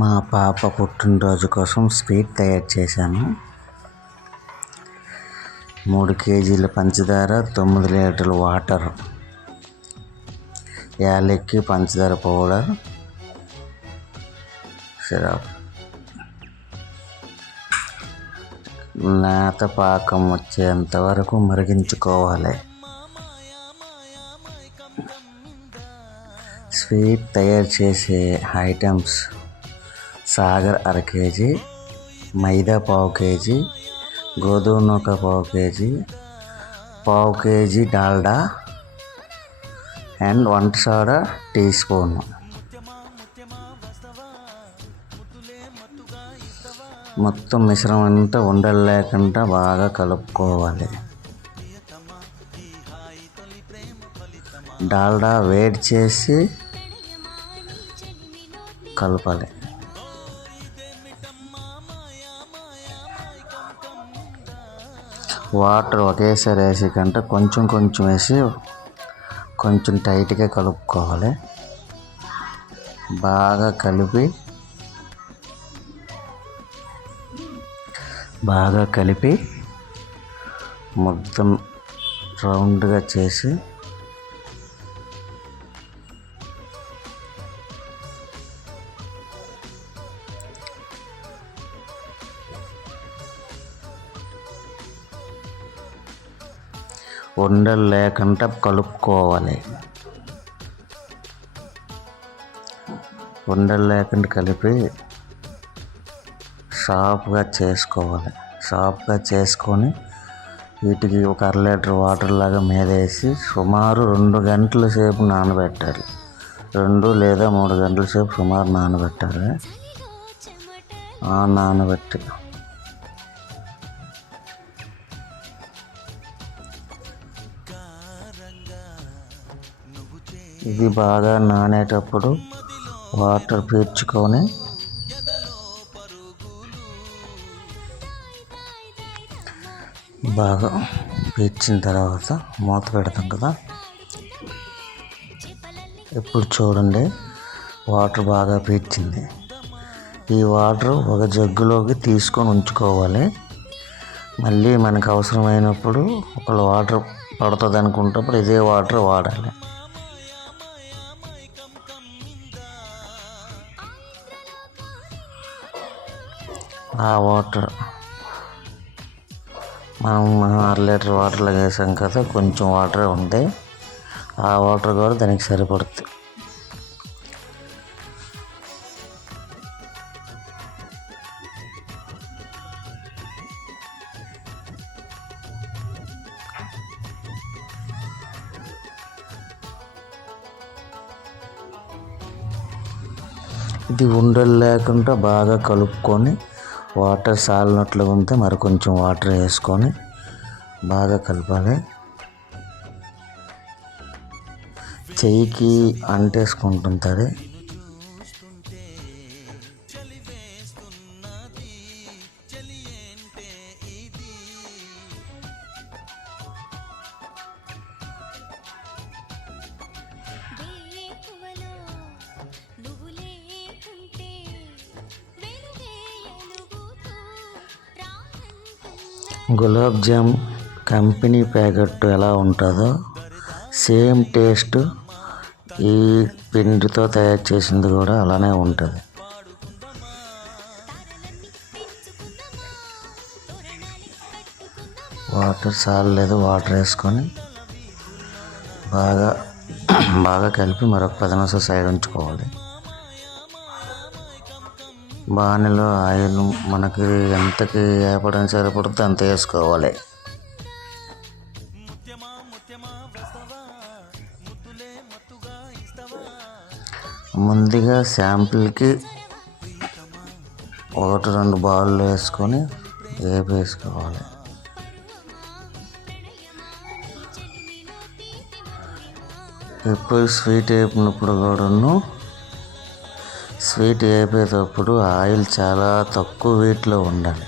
మా పాప పుట్టినరోజు కోసం స్వీట్ తయారు చేశాను. 3 కేజీల పంచదార, 9 లీటర్ల వాటర్, యాలక్కి, పంచదార పౌడర్, సిరప్, నేత పాకం వచ్చేంత వరకు మరిగించుకోవాలి. స్వీట్ తయారు చేసే ఐటమ్స్: సాగర్ 1/2 కేజీ, మైదా 1/4 కేజీ, గోధుమ నూక 1/4 కేజీ, 1/4 కేజీ డాల్డా అండ్ వంట సోడా టీ స్పూన్. మొత్తం మిశ్రమం అంతా ఉండలు లేకుండా బాగా కలుపుకోవాలి. డాల్డా వేడి చేసి కలపాలి. వాటర్ ఒకేసారి వేసి కంటే కొంచెం కొంచెం వేసి కొంచెం టైట్గా కలుపుకోవాలి. బాగా కలిపి మొత్తం రౌండ్గా చేసి ఉండలు లేకుండా కలుపుకోవాలి. ఉండలు లేకుండా కలిపి సాఫ్ట్గా చేసుకొని వీటికి 1/2 లీటర్ వాటర్ లాగా మీద వేసి సుమారు 2 గంటల సేపు నానబెట్టాలి. 2 లేదా 3 గంటల సేపు సుమారు నానబెట్టాలి. నానబెట్టి ఇది బాగా నానేటప్పుడు వాటర్ పీల్చుకొని బాగా పీల్చిన తర్వాత మూత పెడతాం కదా. ఇప్పుడు చూడండి, వాటర్ బాగా పీల్చింది. ఈ వాటర్ ఒక జగ్గులోకి తీసుకొని ఉంచుకోవాలి. మళ్ళీ మనకు అవసరమైనప్పుడు ఒకళ్ళు వాటర్ పడుతుంది అనుకుంటప్పుడు ఇదే వాటర్ వాడాలి. ఆ వాటర్ మనం 1/2 లీటర్ వాటర్లో వేసాం కదా, కొంచెం వాటరే ఉంది. ఆ వాటర్ కూడా దానికి సరిపడుతుంది. ఇది ఉండలు లేకుండా బాగా కలుపుకొని వాటర్ సాలినట్లు ఉంటే మరి కొంచెం వాటర్ వేసుకొని బాగా కలపాలి. చెయ్యికి అంటేసుకుంటుంది. గులాబ్ జామ్ కంపెనీ ప్యాకెట్ ఎలా ఉంటుందో సేమ్ టేస్ట్ ఈ పిండితో తయారు చేసింది కూడా అలానే ఉంటుంది. వాటర్ సాలలేదు, వాటర్ వేసుకొని బాగా కలిపి మరొక 10 నిమిషాలు సైడ్ ఉంచుకోవాలి. బాణలో ఆయిల్ మనకి ఎంతకి ఏపడం సరిపడుతుందో అంత వేసుకోవాలి. ముందుగా శాంపిల్కి 1-2 బాళ్ళు వేసుకొని వేసుకోవాలి. ఎప్పుడు స్వీట్ వేపినప్పుడు కూడాను స్వీట్ వేపేటప్పుడు ఆయిల్ చాలా తక్కువ వీటిలో ఉండాలి.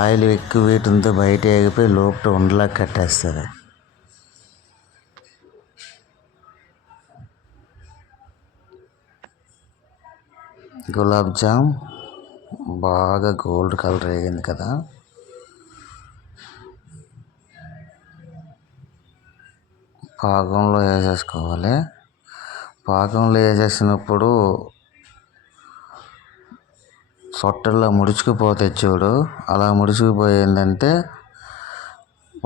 ఆయిల్ ఎక్కువ వీటి ఉంటే బయట వేగిపోయి లోపల ఉండలా కట్టేస్తుంది. గులాబ్ జామ్ బాగా గోల్డ్ కలర్ వేగింది కదా. పాకంలో వేసేసుకోవాలి. పాకంలో వేసేసినప్పుడు సొట్టల్లో ముడుచుకుపోతాయి చూడు, అలా ముడుచుకుపోయిందంటే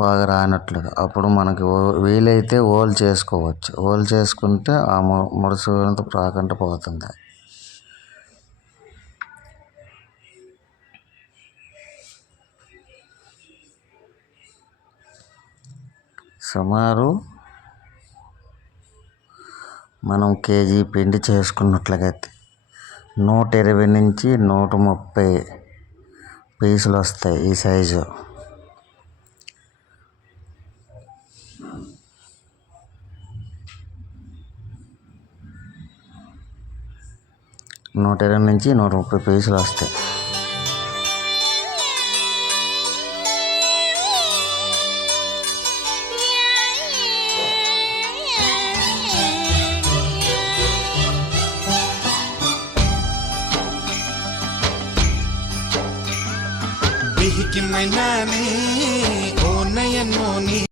బాగా రానట్లుగా. అప్పుడు మనకి వీలైతే ఓల్ చేసుకోవచ్చు. ఓల్ చేసుకుంటే ఆ ముడుచుకుంటూ రాకుండా పోతుంది. సుమారు మనం కేజీ పిండి చేసుకున్నట్లయితే 120 నుంచి 130 పీసులు వస్తాయి ఈ సైజు. నూట 120 నుంచి 130 పీసులు వస్తాయి. బిహికి మైనాని ఓ నయన్నోని